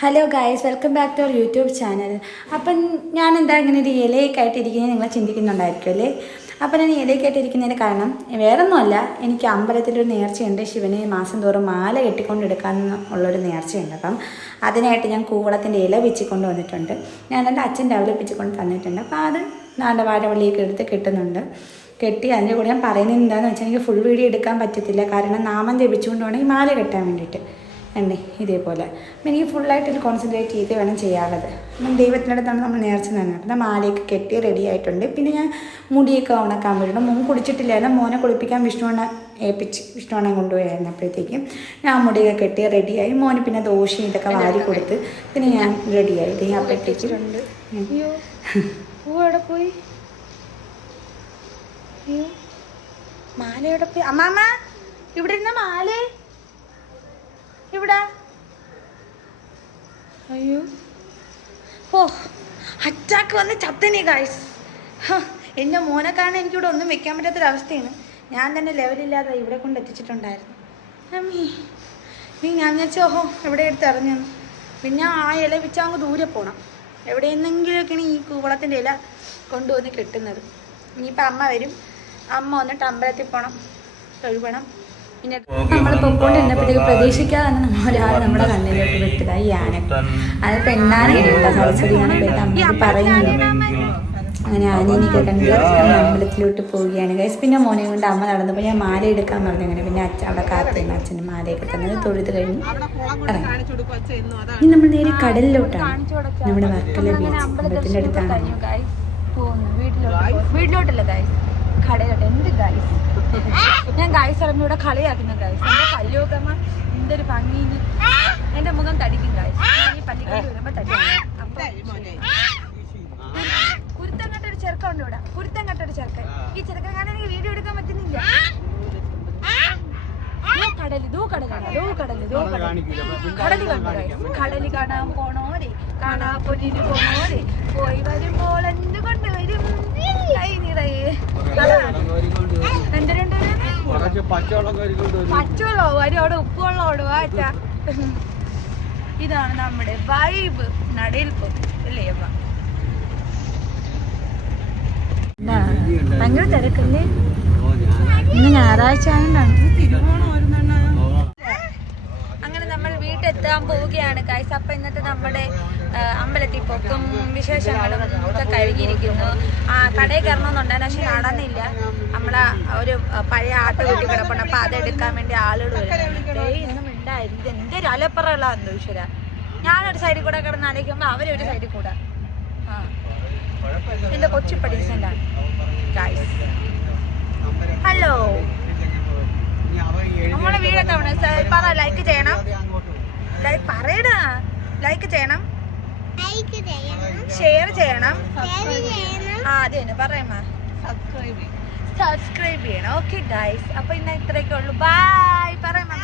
Hello guys welcome back to our YouTube channel അപ്പം ഞാൻ എന്താ ഇങ്ങനെ ഒരു ഇലയൊക്കെ ആയിട്ട് നിങ്ങൾ ചിന്തിക്കുന്നുണ്ടായിരിക്കും അല്ലേ? അപ്പം ഞാൻ ഇലയൊക്കെ ആയിട്ട് ഇരിക്കുന്നതിന് കാരണം വേറെ ഒന്നുമല്ല എനിക്ക് അമ്പലത്തിലൊരു നേർച്ചയുണ്ട്. ശിവനെ മാസം തോറും മാല കെട്ടിക്കൊണ്ടെടുക്കാൻ ഉള്ളൊരു നേർച്ചയുണ്ട് അപ്പം അതിനായിട്ട് ഞാൻ കൂവളത്തിന്റെ ഇല വെച്ചിക്കൊണ്ട് വന്നിട്ടുണ്ട്. ഞാൻ എന്റെ അച്ഛൻ ഡെവലപ്പിച്ചുകൊണ്ട് തന്നിട്ടുണ്ട്. അപ്പോൾ അത് നാണ്ട വാഴവള്ളിയൊക്കെ എടുത്ത് കിട്ടുന്നുണ്ട്. കെട്ടി അതിന്റെ കൂടെ ഞാൻ പറയുന്നത് എന്താണെന്ന് വെച്ചാൽ എനിക്ക് ഫുൾ വീഡിയോ എടുക്കാൻ പറ്റത്തില്ല. കാരണം നാമം ജപിച്ചുകൊണ്ട് ഈ മാല കെട്ടാൻ വേണ്ടിയിട്ട്. എണ്ണേ ഇതേപോലെ. അപ്പം എനിക്ക് ഫുള്ളായിട്ട് ഇത് കോൺസെൻട്രേറ്റ് ചെയ്ത് വേണം ചെയ്യാനുള്ളത്. അപ്പം ദൈവത്തിനടുത്താണ് നമ്മൾ നേർച്ച തന്നെ അപ്പം മാലയൊക്കെ കെട്ടി റെഡി ആയിട്ടുണ്ട്. പിന്നെ ഞാൻ മുടിയൊക്കെ ഉണക്കാൻ വേണ്ടിയിട്ട് മോൻ കുളിച്ചിട്ടില്ലായിരുന്നു മോനെ കുളിപ്പിക്കാൻ വിഷ്ണുവണ്ണ ഏൽപ്പിച്ച് വിഷ്ണുവണ്ണം കൊണ്ടുപോയായിരുന്നു അപ്പോഴത്തേക്കും ഞാൻ മുടിയൊക്കെ കെട്ടി റെഡിയായി മോന് പിന്നെ ദോശയും ഇതൊക്കെ വാരി കൊടുത്ത് പിന്നെ ഞാൻ റെഡിയായി അപ്പോഴത്തേക്കും പോയി? മാല എവിടെ പോയി? അമ്മാമ്മ ഇവിടെ ഇരുന്ന മാല? ഇവിടെ. അയ്യോ. ഓ അറ്റാക്ക് വന്ന് ചത്തനി ഗായ്സ് എന്റെ മോനെ കാണാൻ എനിക്കിവിടെ ഒന്നും വെക്കാൻ പറ്റാത്തൊരവസ്ഥയാണ്. ഞാൻ തന്നെ ലെവലില്ലാതെ ഇവിടെ കൊണ്ട് എത്തിച്ചിട്ടുണ്ടായിരുന്നു. അമ്മീ നീ ഞാൻ വിചാരിച്ചു ഓഹോ എവിടെ എടുത്ത് എറിഞ്ഞെന്ന് പിന്നെ ആ ഇല വെച്ചാൽ അങ്ങ് ദൂരെ പോകണം എവിടെ എവിടെയെന്നെങ്കിലുമൊക്കെയാണ് ഈ കൂവളത്തിന്റെ ഇല കൊണ്ടുവന്ന് കെട്ടുന്നത്. ഇനിയിപ്പോൾ അമ്മ വരും. അമ്മ വന്നിട്ട് അമ്പലത്തിൽ പോകണം കഴുകണം. നമ്മൾ തന്നെ നമ്മൾ നമ്മുടെ കണ്ണിലോട്ട് പെണ്ണാണ് അങ്ങനെ ആനേനെയൊക്കെ കണ്ട് അമ്പലത്തിലോട്ട് പോവുകയാണ്. ഗൈസ് പിന്നെ മോനെ കൊണ്ട് അമ്മ നടന്നപ്പോൾ ഞാൻ മാല എടുക്കാൻ പറഞ്ഞു അങ്ങനെ. പിന്നെ അച്ഛൻ അവിടെ കാത്തിരുന്നു. അച്ഛന് മാലയൊക്കെ തന്നത് തൊഴുത് കഴിഞ്ഞ് ഇനി നമ്മൾ നേരെ കടലിലോട്ടാണ്. നമ്മുടെ വർക്കല ബീച്ച്. അമ്പലത്തിന്റെ അടുത്താണ്. വീട്ടിലോട്ടല്ല ഗൈസ് കടയിലോട്ട് എന്ത് ഗൈസ് ഞാൻ ഗൈസ് ഇറങ്ങി ഇവിടെ കളിയാക്കുന്ന ഗൈസ് എന്റെ കല്യോഗമ്മ എന്തൊരു ഭംഗി. എന്റെ മുഖം തടിക്കും ഗൈസ് ഞാൻ ഈ പള്ളിക്കൂടി വരുമ്പോ തടിക്കും. അപ്പൊ കുരുത്തം കെട്ട ഒരു ചെറുക്കം ഉണ്ട് ഇവിടെ. കുരുത്തം കെട്ട ഒരു ചെറുക്കൻ. ഈ ചെറുക്കൻ കാരണം എനിക്ക് വീഡിയോ എടുക്കാൻ പറ്റുന്നില്ല. കടൽ ദൂ കടലാണ് ദൂ കടൽ ദൂ കടൽ. കടൽ കണ്ടു. കടൽ കാണാൻ പോണോരെ. കാണാ പൊന്നിന് പോണോരെ പോയി വരുമ്പോൾ എന്ത് കൊണ്ടുവരും? കൈ നിറയെ. എന്തിനുണ്ട് പച്ചവെള്ളം വരും പച്ചവെള്ളോ വരും അവിടെ ഉപ്പുള്ള വാച്ച ഇതാണ് നമ്മുടെ വൈബ് നടയിൽപ്പ് അല്ലേ അമ്മ? ഭയങ്കര തിരക്കല്ലേ? ഇന്ന് ഞായറാഴ്ച ആയതുകൊണ്ടാണ് തിരുവോണം വീട്ടെത്താൻ പോവുകയാണ്. കൈസ് അപ്പൊ ഇന്നത്തെ നമ്മുടെ അമ്പലത്തിൽ പോക്കും വിശേഷങ്ങളും ഒക്കെ കഴിഞ്ഞിരിക്കുന്നു ആ കടയിൽ കയറണമെന്നുണ്ടായിരുന്നു പക്ഷെ നടന്നില്ല. നമ്മളെ ഒരു പഴയ ആട്ട കൂട്ടി കിടപ്പുണ്ട് അപ്പൊ അതെടുക്കാൻ വേണ്ടി ആളുകൾ വരുന്നുണ്ട് ഇന്നും ഉണ്ടായിരുന്നു. ഇത് എന്തൊരു അലപ്പറകളാന്ന് ഈശ്വര. ഞാനൊരു സൈഡിൽ കൂടെ കിടന്ന് അലയ്ക്കുമ്പോ അവരൊരു സൈഡിൽ കൂടെ. ആ. എന്റെ കൊച്ചു പഠിച്ചല്ലോ ഹലോ നമ്മളെ വീടൊക്കെ പറ ലൈക്ക് ചെയ്യണം. ലൈക്ക് പറയടാ. ലൈക്ക് ചെയ്യണം. ഷെയർ ചെയ്യണം. ആ അത് തന്നെ പറയാമ്മ സബ്സ്ക്രൈബ് ചെയ്യണം. ഓക്കെ ഗൈസ് അപ്പൊ ഇന്ന് ഇത്രയൊക്കെ ഉള്ളു. ബൈ പറയാമ്മ